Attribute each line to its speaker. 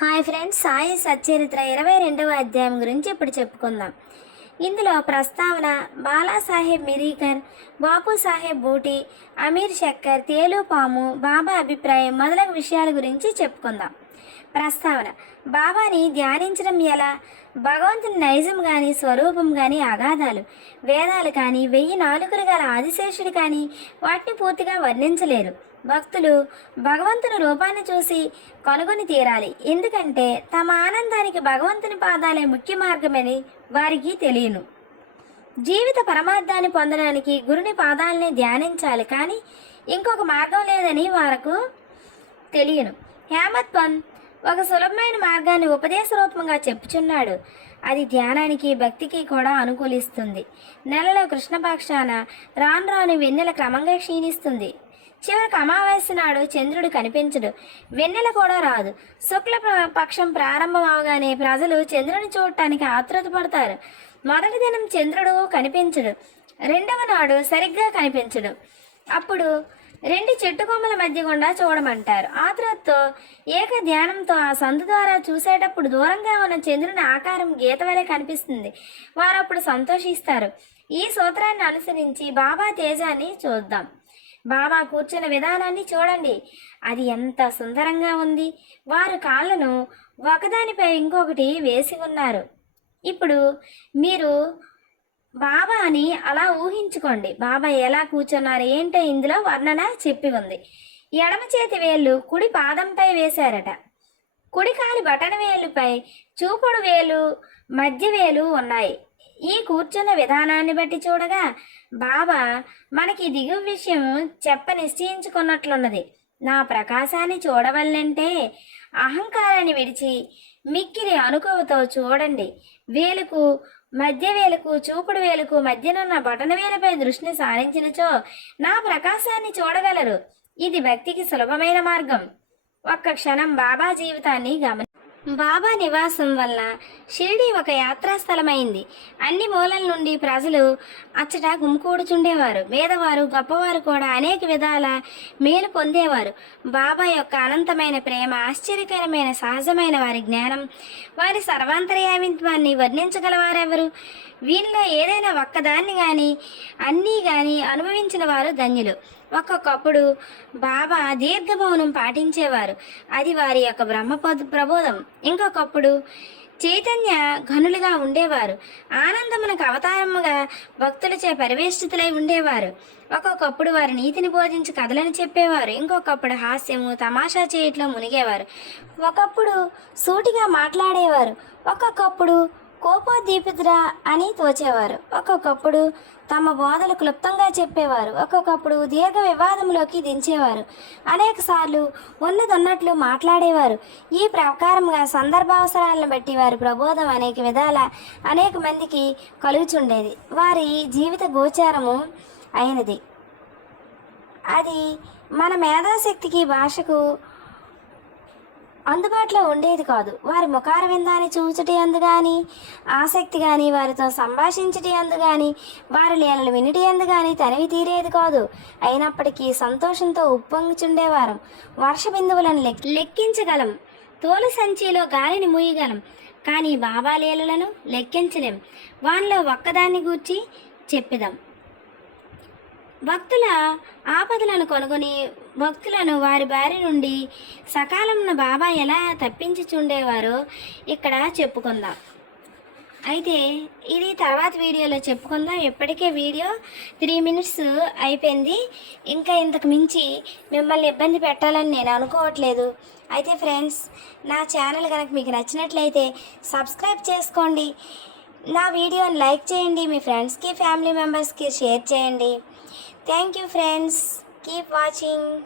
Speaker 1: Hi friends Sai Satcharitra ఇరవై రెండవ అధ్యాయం గురించి ఇప్పుడు చెప్పుకుందాం. ఇందులో ప్రస్తావన బాలాసాహెబ్ మిరీకర్ బాపు సాహెబ్ బూటి అమీర్ శక్కర్ తేలుపాము బాబా అభిప్రాయం మొదలగు విషయాల గురించి చెప్పుకుందాం. ప్రస్తావన. బాబాని ధ్యానించడం ఎలా? భగవంతుని నైజం కానీ స్వరూపం కానీ అగాధాలు వేదాలు కానీ వెయ్యి నాలుగులు గల ఆదిశేషుడు కానీ వాటిని పూర్తిగా వర్ణించలేరు. భక్తులు భగవంతుని రూపాన్ని చూసి కనుగొని తీరాలి. ఎందుకంటే తమ ఆనందానికి భగవంతుని పాదాలే ముఖ్య మార్గమని వారికి తెలియను. జీవిత పరమార్థాన్ని పొందడానికి గురుని పాదాలని ధ్యానించాలి కానీ ఇంకొక మార్గం లేదని వారకు తెలియను. హేమత్ పంత్ ఒక సులభమైన మార్గాన్ని ఉపదేశరూపంగా చెప్పుచున్నాడు. అది ధ్యానానికి భక్తికి కూడా అనుకూలిస్తుంది. నెలలో కృష్ణపక్షాన రాను రాను వెన్నెల క్రమంగా క్షీణిస్తుంది. చివరికి అమావాస్య నాడు చంద్రుడు కనిపించడు. వెన్నెల కూడా రాదు. శుక్ల పక్షం ప్రారంభం అవగానే ప్రజలు చంద్రుని చూడటానికి ఆతృత పడతారు. మొదటి దినం చంద్రుడు కనిపించడు. రెండవ నాడు సరిగ్గా కనిపించడు. అప్పుడు రెండు చెట్టు కొమ్మల మధ్య గుండా చూడమంటారు. ఆతృతతో ఏక ధ్యానంతో ఆ సందు ద్వారా చూసేటప్పుడు దూరంగా ఉన్న చంద్రుని ఆకారం గీత వలె కనిపిస్తుంది. వారు అప్పుడు సంతోషిస్తారు. ఈ సూత్రాన్ని అనుసరించి బాబా తేజాన్ని చూద్దాం. బాబా కూర్చున్న విధానాన్ని చూడండి. అది ఎంత సుందరంగా ఉంది. వారు కాళ్ళను ఒకదానిపై ఇంకొకటి వేసి ఉన్నారు. ఇప్పుడు మీరు బాబా అని అలా ఊహించుకోండి. బాబా ఎలా కూర్చున్నారు? ఏంటో ఇందులో వర్ణన చెప్పి ఉంది. ఎడమ చేతి వేళ్ళు కుడి పాదంపై వేశారట. కుడి కాలి బటన వేలుపై చూపుడు వేలు మధ్య వేలు ఉన్నాయి. ఈ కూర్చున్న విధానాన్ని బట్టి చూడగా బాబా మనకి దిగువ విషయం చెప్ప నిశ్చయించుకున్నట్లున్నది. నా ప్రకాశాన్ని చూడవల్లంటే అహంకారాన్ని విడిచి మిక్కిలి అనుకువతో చూడండి. వేలుకు మధ్య వేలకు చూపుడు వేలకు మధ్యనున్న బటన వేలుపై దృష్టిని సారించినచో నా ప్రకాశాన్ని చూడగలరు. ఇది భక్తికి సులభమైన మార్గం. ఒక్క క్షణం బాబా జీవితాన్ని గమని బాబా నివాసం వల్ల షిరిడి ఒక యాత్రాస్థలమైంది. అన్ని మూలల నుండి ప్రజలు అచ్చట గుమికూడుచుండేవారు. పేదవారు గొప్పవారు కూడా అనేక విధాల మేలు పొందేవారు. బాబా యొక్క అనంతమైన ప్రేమ ఆశ్చర్యకరమైన సహజమైన వారి జ్ఞానం వారి సర్వాంతర్యామిత్వాన్ని వర్ణించగలవారెవరు? వీళ్ళలో ఏదైనా ఒక్కదాన్ని కానీ అన్నీ కానీ అనుభవించిన వారు ధన్యులు. ఒక్కొక్కప్పుడు బాబా దీర్ఘభవనం పాటించేవారు. అది వారి యొక్క బ్రహ్మ ప్రబోధం. ఇంకొకప్పుడు చైతన్య ఘనులుగా ఉండేవారు. ఆనందమునకు అవతారముగా భక్తులచే పరివేష్టితులై ఉండేవారు. ఒక్కొక్కప్పుడు వారి నీతిని బోధించి కథలను చెప్పేవారు. ఇంకొకప్పుడు హాస్యము తమాషా చేయట్లో మునిగేవారు. ఒకప్పుడు సూటిగా మాట్లాడేవారు. ఒక్కొక్కప్పుడు కోపోద్దీపితురా అని తోచేవారు. ఒక్కొక్కప్పుడు తమ బోధలు క్లుప్తంగా చెప్పేవారు. ఒక్కొక్కప్పుడు దీర్ఘ వివాదంలోకి దించేవారు. అనేక సార్లు మాట్లాడేవారు. ఈ ప్రకారంగా సందర్భావసరాలను బట్టి వారి ప్రబోధం అనేక విధాల అనేక మందికి కలుగుచుండేది. వారి జీవిత గోచారము అయినది. అది మన మేధాశక్తికి భాషకు అందుబాటులో ఉండేది కాదు. వారి ముఖార విందాన్ని చూచుటి అందుగాని కానీ ఆసక్తి కానీ వారితో సంభాషించటి అందుగాని కానీ వారి లీలలు వినటి అందుగాని కానీ తనివి తీరేది కాదు. అయినప్పటికీ సంతోషంతో ఉప్పొంగుచుండేవారం. వర్ష బిందువులను లెక్ లెక్కించగలం. తోలు సంచిలో గాలిని మూయగలం. కానీ బాబా లీలలను లెక్కించలేం. వానిలో ఒక్కదాన్ని గూర్చి చెప్పిదాం. భక్తుల ఆపదలను కొనుగొని భక్తులను వారి బారి నుండి సకాలంన బాబా ఎలా తప్పించి చూండేవారో ఇక్కడ చెప్పుకుందాం. అయితే ఇది తర్వాత వీడియోలో చెప్పుకుందాం. ఇప్పటికే వీడియో త్రీ మినిట్స్ అయిపోయింది. ఇంకా ఇంతకు మించి మిమ్మల్ని ఇబ్బంది పెట్టాలని నేను అనుకోవట్లేదు. అయితే ఫ్రెండ్స్ నా ఛానల్ కనుక మీకు నచ్చినట్లయితే సబ్స్క్రైబ్ చేసుకోండి. నా వీడియోని లైక్ చేయండి. మీ ఫ్రెండ్స్కి ఫ్యామిలీ మెంబర్స్కి షేర్ చేయండి. Thank you, friends. Keep watching.